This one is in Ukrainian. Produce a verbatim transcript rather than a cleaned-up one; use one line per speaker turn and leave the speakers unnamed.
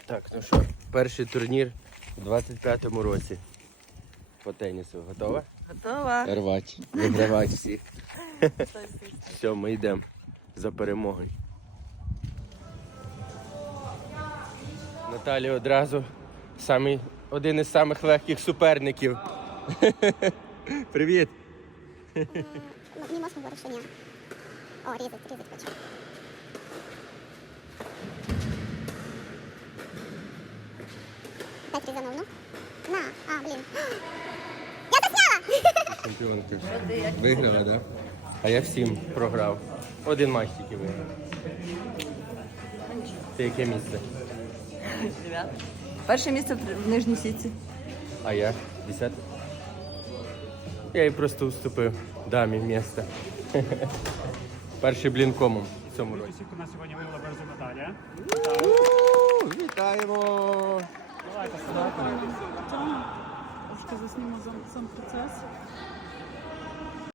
Так, ну що, перший турнір у двадцять п'ятому році по тенісу. Готова?
Готова.
Рвати, вигравати всіх. Все, ми йдемо за перемогою. Наталі одразу самий, один із самих легких суперників. Привіт!
Не можна говорити, що ні. О, різать, різать хочу. Опять різанув, ну? На, а, блін. Я засняла!
Чемпіонка. Виграла, так? Да? А я всім програв. Один матч тільки виграв. Ти яке місце?
Ребят. Перше місце в нижній сітці.
А я? Десяте? Я їй просто уступив дамі місце. Перший блінкомом в цьому році.
Сітку на сьогодні вивела Березу Наталія.
Вітаємо!
Давайте сюди.
Трошки заснімо сам, сам процес.